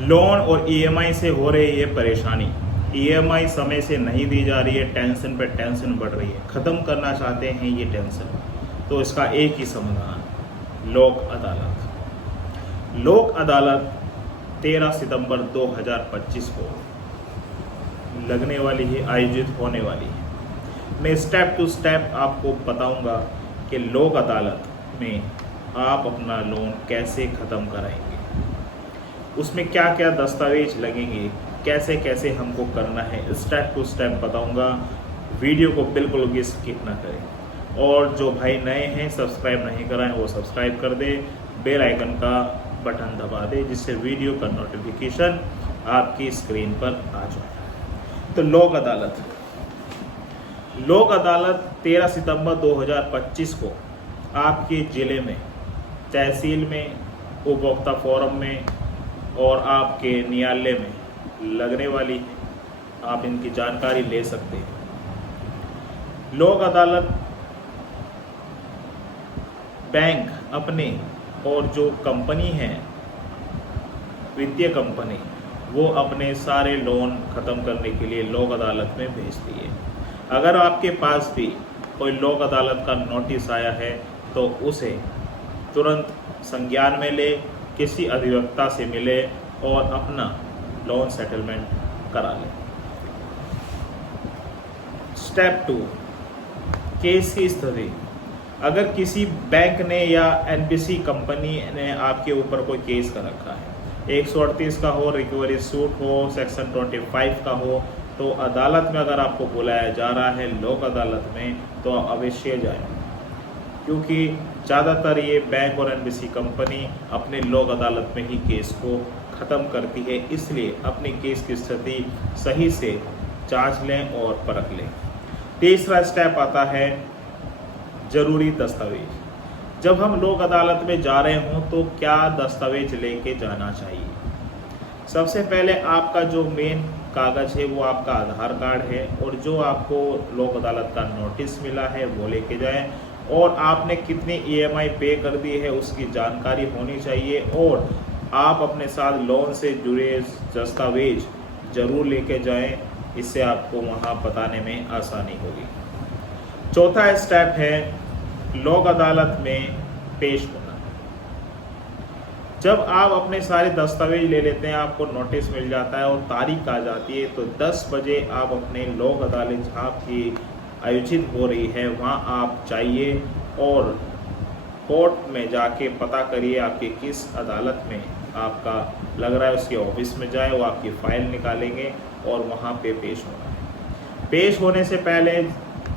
Loan और EMI से हो रही है परेशानी। ईएमआई समय से नहीं दी जा रही है, टेंशन पे टेंशन बढ़ रही है, ख़त्म करना चाहते हैं ये टेंशन। तो इसका एक ही समाधान, लोक अदालत। लोक अदालत 13 सितंबर 2025 को लगने वाली है, आयोजित होने वाली है। मैं स्टेप टू स्टेप आपको बताऊंगा कि लोक अदालत में आप अपना लोन कैसे ख़त्म कराएंगे, उसमें क्या क्या दस्तावेज लगेंगे, कैसे कैसे हमको करना है, स्टेप टू स्टेप बताऊंगा। वीडियो को बिल्कुल भी स्किप ना करें। और जो भाई नए हैं, सब्सक्राइब नहीं कराएं वो सब्सक्राइब कर दे, बेल आइकन का बटन दबा दे, जिससे वीडियो का नोटिफिकेशन आपकी स्क्रीन पर आ जाए। तो लोक अदालत 13 सितंबर 2025 को आपके ज़िले में, तहसील में, उपभोक्ता फोरम में और आपके न्यायालय में लगने वाली है। आप इनकी जानकारी ले सकते हैं। लोक अदालत बैंक अपने और जो कंपनी है, वित्तीय कंपनी, वो अपने सारे लोन ख़त्म करने के लिए लोक अदालत में भेजती है। अगर आपके पास भी कोई लोक अदालत का नोटिस आया है तो उसे तुरंत संज्ञान में ले, किसी अधिवक्ता से मिले और अपना लोन सेटलमेंट करा ले। स्टेप 2, केस की स्थिति। अगर किसी बैंक ने या एनबीसी कंपनी ने आपके ऊपर कोई केस कर रखा है, 138 का हो, रिकवरी सूट हो, सेक्शन 25 का हो, तो अदालत में अगर आपको बुलाया जा रहा है लोक अदालत में, तो अवश्य जाएं, क्योंकि ज़्यादातर ये बैंक और एनबीसी कंपनी अपने लोक अदालत में ही केस को ख़त्म करती है। इसलिए अपनी केस की स्थिति सही से जांच लें और परख लें। तीसरा स्टेप आता है ज़रूरी दस्तावेज। जब हम लोक अदालत में जा रहे हों तो क्या दस्तावेज लेके जाना चाहिए? सबसे पहले आपका जो मेन कागज़ है वो आपका आधार कार्ड है, और जो आपको लोक अदालत का नोटिस मिला है वो लेके जाएं, और आपने कितनी ईएमआई पे कर दी है उसकी जानकारी होनी चाहिए, और आप अपने साथ लोन से जुड़े दस्तावेज ज़रूर लेके जाएं। इससे आपको वहाँ बताने में आसानी होगी। चौथा स्टेप है लोक अदालत में पेश होना। जब आप अपने सारे दस्तावेज ले लेते हैं, आपको नोटिस मिल जाता है और तारीख आ जाती है, तो 10 बजे आप अपने लोक अदालत जहाँ की आयोजित हो रही है वहाँ आप जाइए और कोर्ट में जाके पता करिए आपके किस अदालत में आपका लग रहा है, उसके ऑफिस में जाए, वो आपकी फ़ाइल निकालेंगे और वहाँ पे पेश होना है। पेश होने से पहले,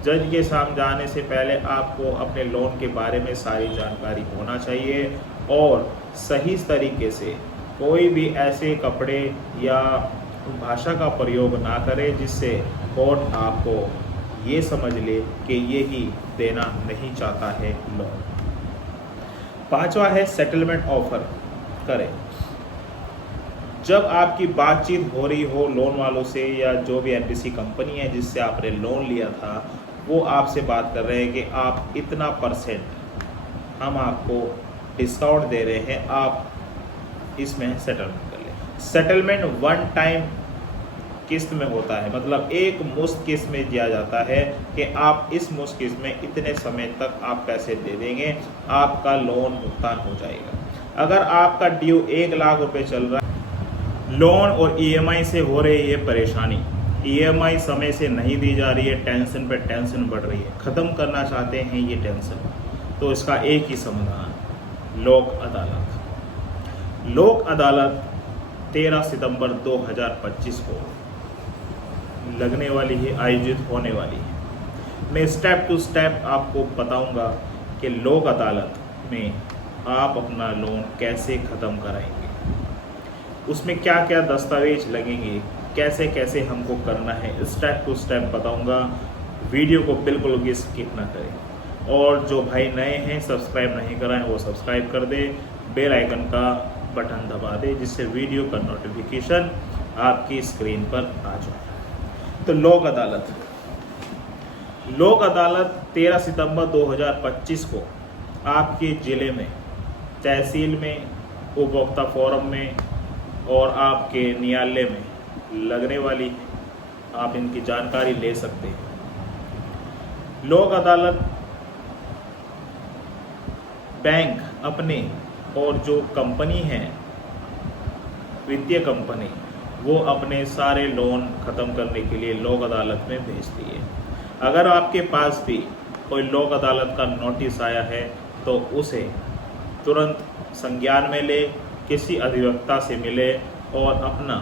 जज के सामने जाने से पहले आपको अपने लोन के बारे में सारी जानकारी होना चाहिए, और सही तरीके से कोई भी ऐसे कपड़े या भाषा का प्रयोग ना करें जिससे कोर्ट आपको ये समझ ले कि ये ही देना नहीं चाहता है लोन। पांचवा है सेटलमेंट ऑफर करें। जब आपकी बातचीत हो रही हो लोन वालों से, या जो भी एनबीसी कंपनी है जिससे आपने लोन लिया था, वो आपसे बात कर रहे हैं कि आप इतना % हम आपको डिस्काउंट दे रहे हैं, आप इसमें सेटलमेंट कर लें। सेटलमेंट वन टाइम किस्त में होता है, मतलब एक मुश्त किस्त में दिया जाता है कि आप इस मुश्त किस्त में इतने समय तक आप पैसे दे देंगे, आपका लोन भुगतान हो जाएगा। अगर आपका ड्यू 1 लाख रुपए चल रहा है, लोन और ईएमआई से हो रही है परेशानी, ईएमआई समय से नहीं दी जा रही है, टेंशन पे टेंशन बढ़ रही है, ख़त्म करना चाहते हैं ये टेंशन, तो इसका एक ही समाधान, लोक अदालत। लोक अदालत 13 सितंबर 2025 को लगने वाली है, आयोजित होने वाली है। मैं स्टेप टू स्टेप आपको बताऊंगा कि लोक अदालत में आप अपना लोन कैसे ख़त्म कराएंगे, उसमें क्या क्या दस्तावेज लगेंगे, कैसे कैसे हमको करना है, स्टेप टू स्टेप बताऊंगा। वीडियो को बिल्कुल भी स्किप ना करें। और जो भाई नए हैं, सब्सक्राइब नहीं कराएं वो सब्सक्राइब कर दे, बेल आइकन का बटन दबा दे, जिससे वीडियो का नोटिफिकेशन आपकी स्क्रीन पर आ जाए। तो लोक अदालत 13 सितंबर 2025 को आपके ज़िले में, तहसील में, उपभोक्ता फोरम में और आपके न्यायालय में लगने वाली है, आप इनकी जानकारी ले सकते हैं। लोक अदालत बैंक अपने और जो कंपनी है वित्तीय कंपनी वो अपने सारे लोन ख़त्म करने के लिए लोक अदालत में भेजती है। अगर आपके पास भी कोई लोक अदालत का नोटिस आया है तो उसे तुरंत संज्ञान में ले, किसी अधिवक्ता से मिले और अपना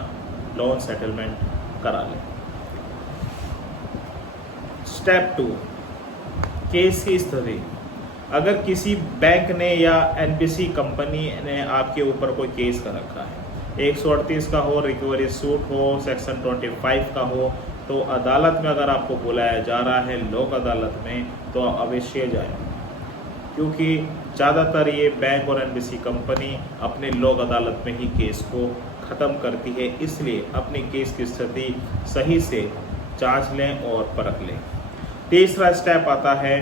लोन सेटलमेंट करा ले। स्टेप 2, केस की स्थिति। अगर किसी बैंक ने या एनबीसी कंपनी ने आपके ऊपर कोई केस कर रखा है, 138 का हो, रिकवरी सूट हो, सेक्शन 25 का हो, तो अदालत में अगर आपको बुलाया जा रहा है लोक अदालत में तो अवश्य जाए, क्योंकि ज़्यादातर ये बैंक और एनबीसी कंपनी अपने लोक अदालत में ही केस को ख़त्म करती है। इसलिए अपनी केस की स्थिति सही से जांच लें और परख लें। तीसरा स्टेप आता है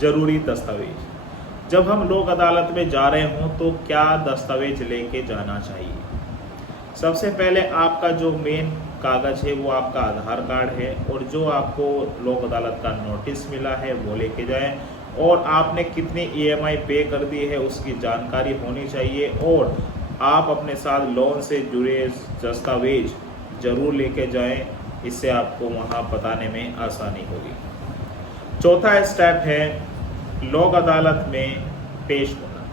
ज़रूरी दस्तावेज। जब हम लोक अदालत में जा रहे हों तो क्या दस्तावेज लेके जाना चाहिए? सबसे पहले आपका जो मेन कागज़ है वो आपका आधार कार्ड है, और जो आपको लोक अदालत का नोटिस मिला है वो लेके जाएं, और आपने कितनी ईएमआई पे कर दी है उसकी जानकारी होनी चाहिए, और आप अपने साथ लोन से जुड़े दस्तावेज ज़रूर लेके जाएं, इससे आपको वहाँ बताने में आसानी होगी। चौथा स्टेप है लोक अदालत में पेश होना।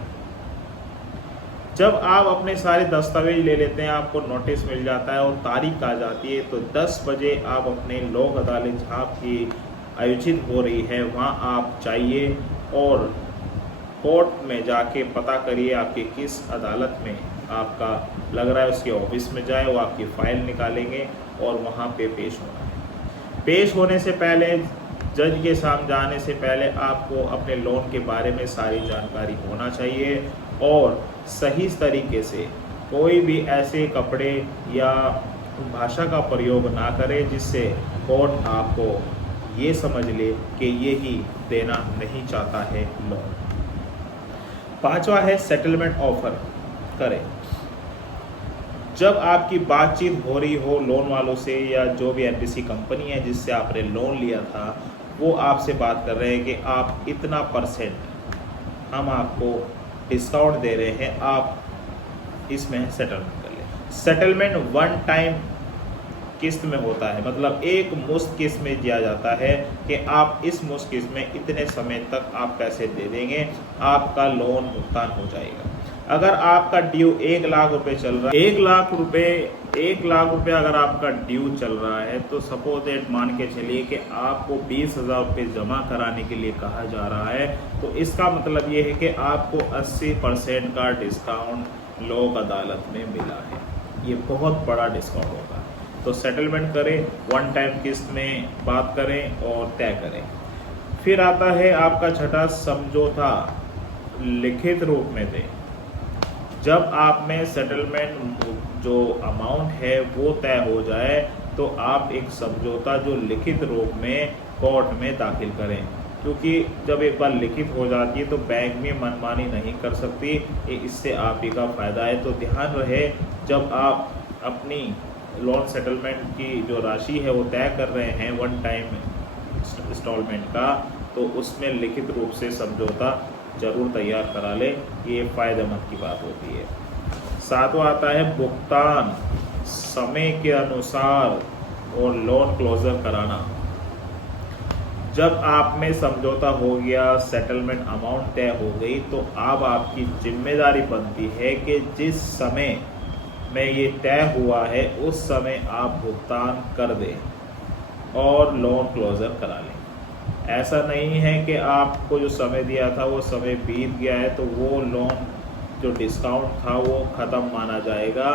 जब आप अपने सारे दस्तावेज ले लेते हैं, आपको नोटिस मिल जाता है और तारीख आ जाती है, तो 10 बजे आप अपने लोक अदालत जहाँ की आयोजित हो रही है वहाँ आप जाइए और कोर्ट में जाके पता करिए आपकी किस अदालत में आपका लग रहा है, उसके ऑफिस में जाए, वो आपकी फ़ाइल निकालेंगे और वहाँ पे पेश होना है। पेश होने से पहले, जज के सामने जाने से पहले आपको अपने लोन के बारे में सारी जानकारी होना चाहिए, और सही तरीके से कोई भी ऐसे कपड़े या भाषा का प्रयोग ना करें जिससे कोर्ट आपको ये समझ ले कि ये ही देना नहीं चाहता है लोन। पांचवा है सेटलमेंट ऑफर करें। जब आपकी बातचीत हो रही हो लोन वालों से या जो भी एनबीसी कंपनी है जिससे आपने लोन लिया था, वो आपसे बात कर रहे हैं कि आप इतना % हम आपको डिस्काउंट दे रहे हैं, आप इसमें सेटलमेंट कर लें। सेटलमेंट वन टाइम किस्त में होता है, मतलब एक मुश्त किस्त में दिया जाता है कि आप इस मुश्त किस्त में इतने समय तक आप पैसे दे देंगे, आपका लोन भुगतान हो जाएगा। अगर आपका ड्यू 1 लाख रुपए चल रहा है, 1 लाख रुपए अगर आपका ड्यू चल रहा है, तो सपोज एट मान के चलिए कि आपको 20,000 रुपये जमा कराने के लिए कहा जा रहा है, तो इसका मतलब ये है कि आपको 80% का डिस्काउंट लोक अदालत में मिला है। ये बहुत बड़ा डिस्काउंट होगा। तो सेटलमेंट करें, वन टाइम किस्त में बात करें और तय करें। फिर आता है आपका छठा, समझौता लिखित रूप में दें। जब आप में सेटलमेंट जो अमाउंट है वो तय हो जाए, तो आप एक समझौता जो लिखित रूप में कोर्ट में दाखिल करें, क्योंकि जब एक बार लिखित हो जाती है तो बैंक में मनमानी नहीं कर सकती। इससे आप ही का फ़ायदा है। तो ध्यान रहे, जब आप अपनी लोन सेटलमेंट की जो राशि है वो तय कर रहे हैं वन टाइम इंस्टॉलमेंट का, तो उसमें लिखित रूप से समझौता ज़रूर तैयार करा ले, ये फ़ायदेमंद की बात होती है। सातवां आता है भुगतान समय के अनुसार और लोन क्लोजर कराना। जब आप में समझौता हो गया, सेटलमेंट अमाउंट तय हो गई, तो अब आपकी जिम्मेदारी बनती है कि जिस समय में ये तय हुआ है उस समय आप भुगतान कर दें और लोन क्लोजर करा लें। ऐसा नहीं है कि आपको जो समय दिया था वो समय बीत गया है तो वो लोन जो डिस्काउंट था वो ख़त्म माना जाएगा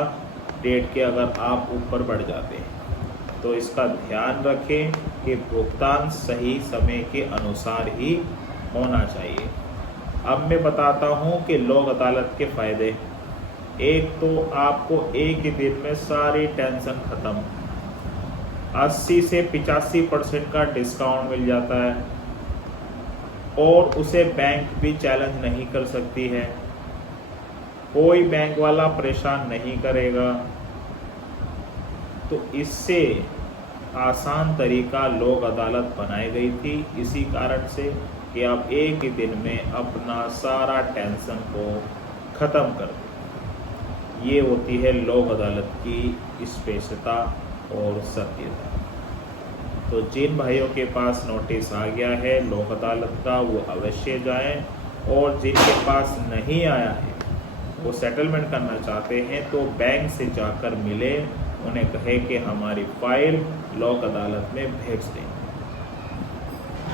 डेट के, अगर आप ऊपर बढ़ जाते हैं। तो इसका ध्यान रखें कि भुगतान सही समय के अनुसार ही होना चाहिए। अब मैं बताता हूँ कि लोक अदालत के फ़ायदे। एक तो आपको एक ही दिन में सारी टेंशन ख़त्म, 80 से 85% का डिस्काउंट मिल जाता है, और उसे बैंक भी चैलेंज नहीं कर सकती है। कोई बैंक वाला परेशान नहीं करेगा। तो इससे आसान तरीका लोक अदालत बनाई गई थी, इसी कारण से कि आप एक ही दिन में अपना सारा टेंशन को ख़त्म कर दें। ये होती है लोक अदालत की स्पेशलता और सत्यता। तो जिन भाइयों के पास नोटिस आ गया है लोक अदालत का वो अवश्य जाएं, और जिनके पास नहीं आया है वो सेटलमेंट करना चाहते हैं तो बैंक से जाकर मिले, उन्हें कहे कि हमारी फाइल लोक अदालत में भेज दें।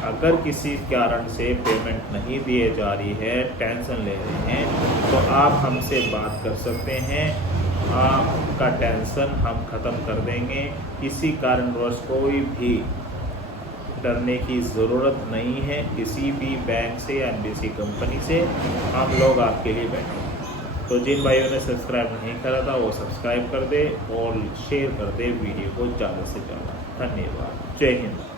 अगर किसी कारण से पेमेंट नहीं दिए जा रही है, टेंशन ले रहे हैं, तो आप हमसे बात कर सकते हैं, आपका टेंशन हम ख़त्म कर देंगे। किसी कारणवश कोई भी डरने की ज़रूरत नहीं है, किसी भी बैंक से या एनबीसी कंपनी से हम लोग आपके लिए बैठे। तो जिन भाइयों ने सब्सक्राइब नहीं करा था वो सब्सक्राइब कर दे और शेयर कर दे वीडियो को ज़्यादा से ज़्यादा। धन्यवाद। जय हिंद।